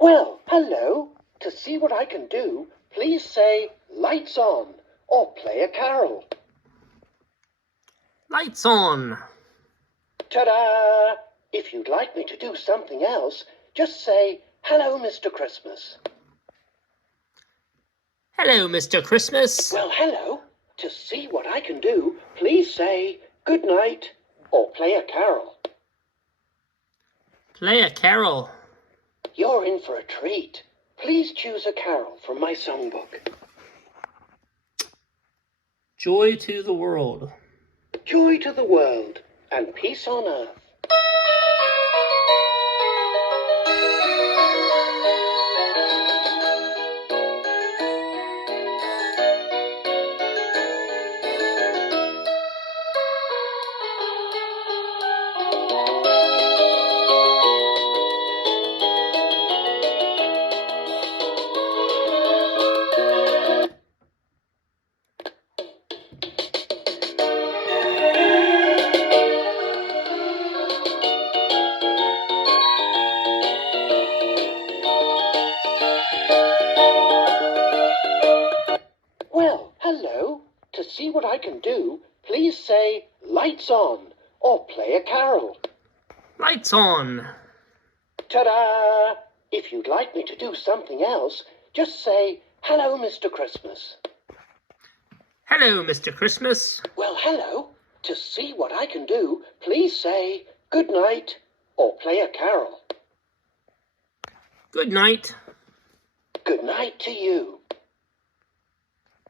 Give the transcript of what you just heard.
Well, hello. To see what I can do, please say lights on or play a carol. Lights on. Ta-da! If you'd like me to do something else, just say, hello, Mr. Christmas. Hello, Mr. Christmas. Well, hello. To see what I can do, please say good night or play a carol. Play a carol. You're in for a treat. Please choose a carol from my songbook. Joy to the world. Joy to the world and peace on earth. Well, hello. To see what I can do, please say lights on or play a carol. Lights on. Ta-da! If you'd like me to do something else, just say hello, Mr. Christmas. Hello, Mr. Christmas. Well, hello. To see what I can do, please say good night or play a carol. Good night. Good night to you.